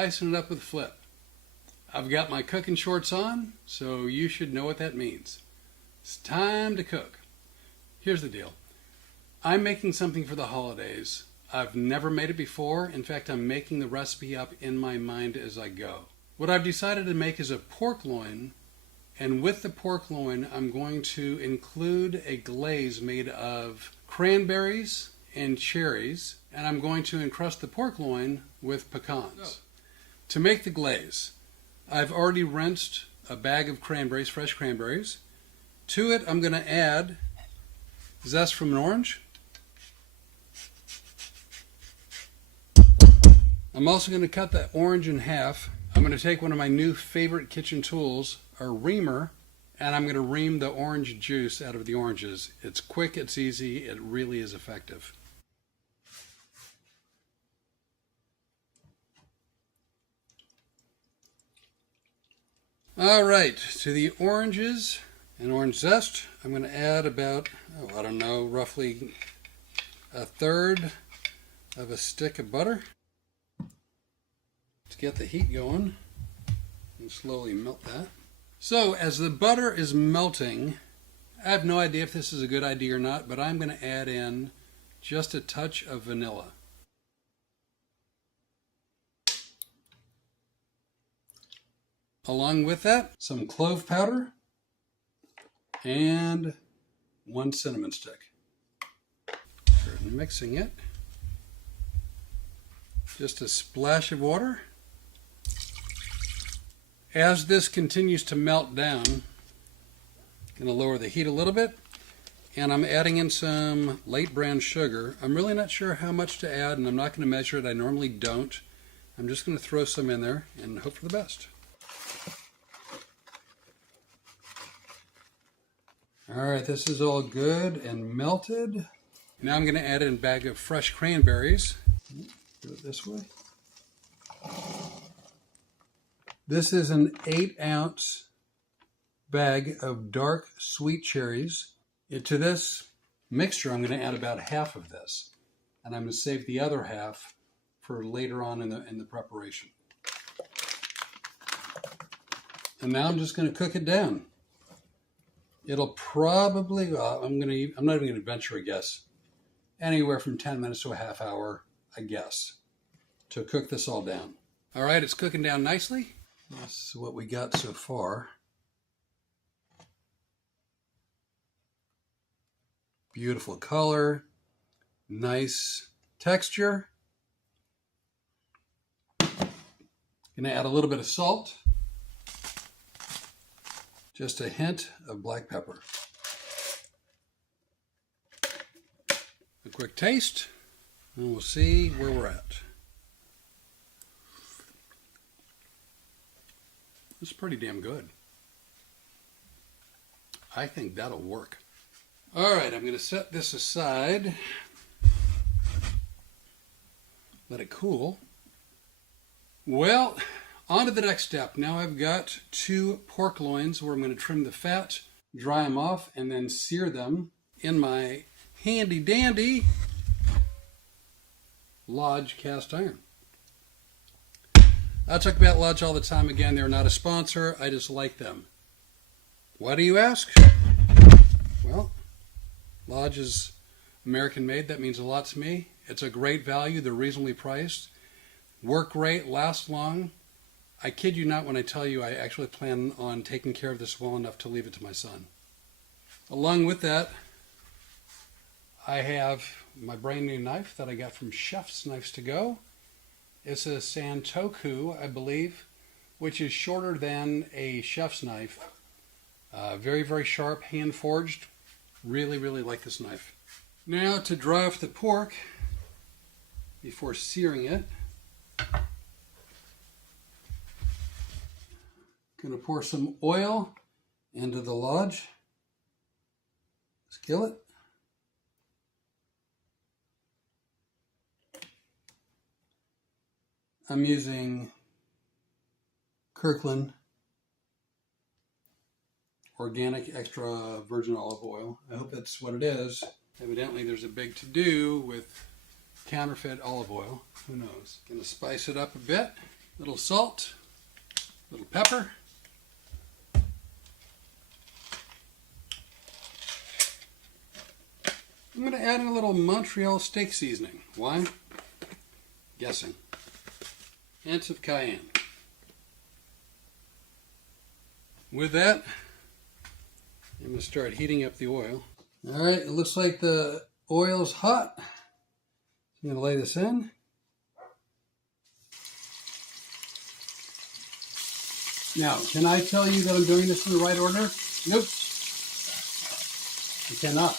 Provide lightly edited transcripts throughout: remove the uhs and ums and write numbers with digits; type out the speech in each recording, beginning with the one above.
spicing it up with flip. I've got my cooking shorts on, so you should know what that means. It's time to cook. Here's the deal. I'm making something for the holidays. I've never made it before. In fact, I'm making the recipe up in my mind as I go. What I've decided to make is a pork loin, and with the pork loin, I'm going to include a glaze made of cranberries and cherries, and I'm going to encrust the pork loin with pecans. To make the glaze, I've already rinsed a bag of cranberries, fresh cranberries. To it, I'm going to add zest from an orange. I'm also going to cut that orange in half. I'm going to take one of my new favorite kitchen tools, a reamer, and I'm going to ream the orange juice out of the oranges. It's quick, it's easy, it really is effective. All right, to the oranges and orange zest, I'm going to add about, I don't know, roughly a third of a stick of butter to get the heat going and slowly melt that. So as the butter is melting, I have no idea if this is a good idea or not, but I'm going to add in just a touch of vanilla. Along with that, some clove powder and 1 cinnamon stick. Start mixing it. Just a splash of water. As this continues to melt down, I'm going to lower the heat a little bit, and I'm adding in some light brown sugar. I'm really not sure how much to add, and I'm not going to measure it. I normally don't. I'm just going to throw some in there and hope for the best. All right, this is all good and melted. Now I'm going to add in a bag of fresh cranberries. Do it this way. This is an 8-ounce bag of dark sweet cherries. To this mixture, I'm going to add about half of this, and I'm going to save the other half for later on in the preparation. And now I'm just going to cook it down. It'll probably, I'm not even going to venture a guess, anywhere from 10 minutes to a half hour, I guess, to cook this all down. All right, it's cooking down nicely. This is what we got so far. Beautiful color, nice texture. Gonna add a little bit of salt. Just a hint of black pepper. A quick taste, and we'll see where we're at. It's pretty damn good. I think that'll work. All right, I'm going to set this aside. Let it cool. Well, on to the next step. Now I've got 2 pork loins where I'm going to trim the fat, dry them off, and then sear them in my handy dandy Lodge cast iron. I talk about Lodge all the time. Again, they're not a sponsor. I just like them. Why do you ask? Well, Lodge is American made. That means a lot to me. It's a great value. They're reasonably priced. Work great, last long. I kid you not when I tell you I actually plan on taking care of this well enough to leave it to my son. Along with that, I have my brand new knife that I got from Chef's Knives to Go. It's a Santoku, I believe, which is shorter than a chef's knife. Very, very sharp, hand forged. Really, really like this knife. Now to dry off the pork before searing it. Going to pour some oil into the Lodge skillet. I'm using Kirkland organic extra virgin olive oil. I hope that's what it is. Evidently there's a big to-do with counterfeit olive oil. Who knows? Gonna spice it up a bit Little salt, little pepper. I'm going to add in a little Montreal steak seasoning. Why? Guessing. Hints of cayenne. With that, I'm going to start heating up the oil. All right, it looks like the oil's hot. I'm going to lay this in. Now, can I tell you that I'm doing this in the right order? Nope. I cannot.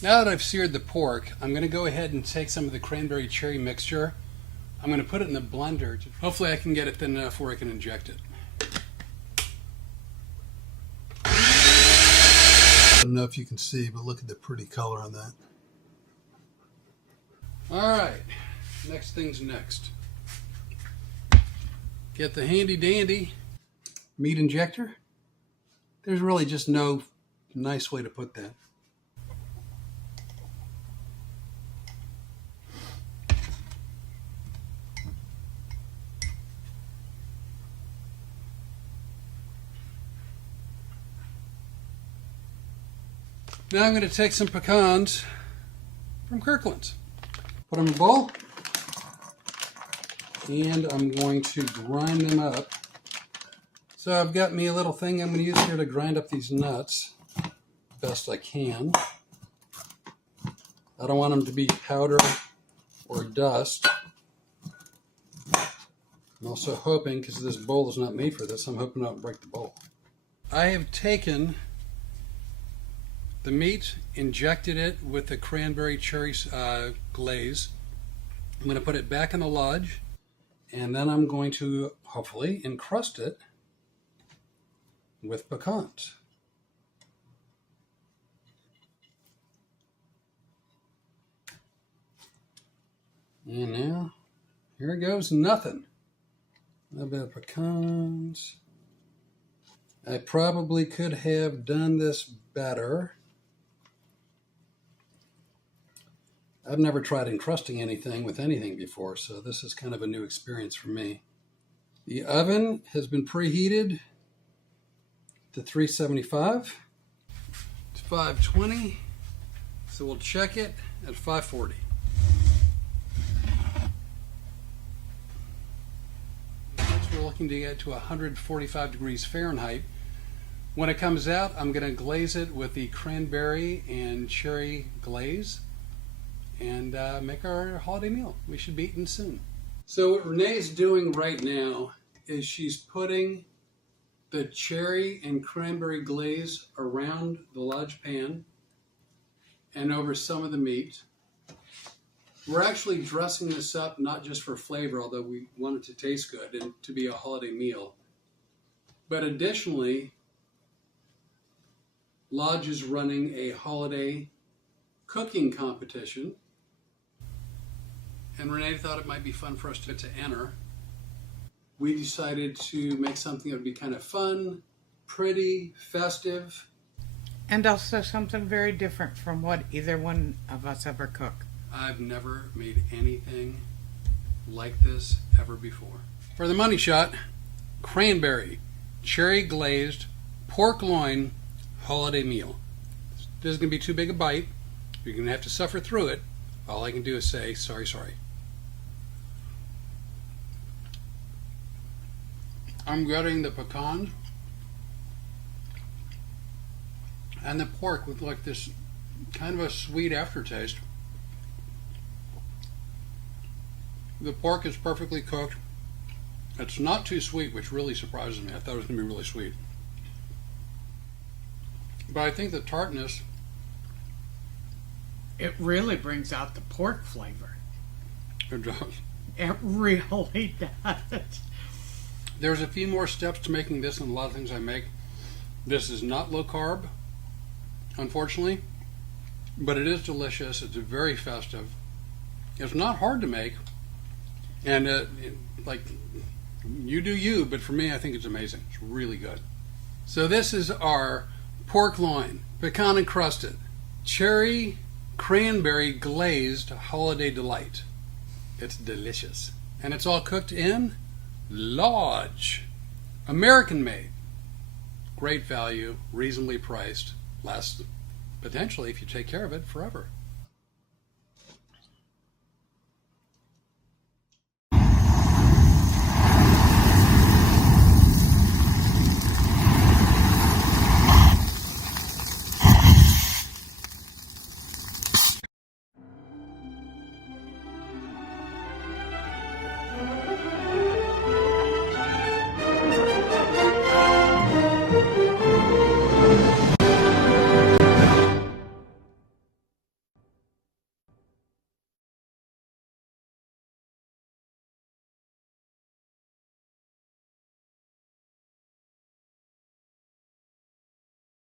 Now that I've seared the pork, I'm going to go ahead and take some of the cranberry cherry mixture. I'm going to put it in the blender. Hopefully I can get it thin enough where I can inject it. I don't know if you can see, but look at the pretty color on that. Alright, next thing's next. Get the handy dandy meat injector. There's really just no nice way to put that. Now I'm going to take some pecans from Kirkland's. Put them in a bowl. And I'm going to grind them up. So I've got me a little thing I'm going to use here to grind up these nuts best I can. I don't want them to be powder or dust. I'm also hoping, because this bowl is not made for this, I'm hoping I don't break the bowl. I have taken the meat, injected it with the cranberry cherry glaze. I'm going to put it back in the lodge, and then I'm going to hopefully encrust it with pecans. And now, here goes nothing. A little bit of pecans. I probably could have done this better. I've never tried encrusting anything with anything before, so this is kind of a new experience for me. The oven has been preheated to 375. It's 520, so we'll check it at 540. Next, we're looking to get to 145 degrees Fahrenheit. When it comes out, I'm going to glaze it with the cranberry and cherry glaze and make our holiday meal. We should be eating soon. So what Renee's doing right now is she's putting the cherry and cranberry glaze around the lodge pan and over some of the meat. We're actually dressing this up not just for flavor, although we want it to taste good and to be a holiday meal, but additionally, Lodge is running a holiday cooking competition, and Renee thought it might be fun for us to enter. We decided to make something that would be kind of fun, pretty, festive. And also something very different from what either one of us ever cook. I've never made anything like this ever before. For the money shot, cranberry, cherry glazed, pork loin, holiday meal. This is going to be too big a bite. You're going to have to suffer through it. All I can do is say, sorry, sorry. I'm getting the pecan and the pork with like this kind of a sweet aftertaste. The pork is perfectly cooked. It's not too sweet, which really surprises me. I thought it was going to be really sweet. But I think the tartness, It really brings out the pork flavor. it does. It really does. There's a few more steps to making this than a lot of things I make. This is not low carb, unfortunately, but it is delicious. It's very festive. It's not hard to make, and like you do you, but for me, I think it's amazing. It's really good. So this is our pork loin, pecan and crusted, cherry cranberry glazed holiday delight. It's delicious, and it's all cooked in Lodge, American made. Great value, reasonably priced, lasts potentially, if you take care of it, forever.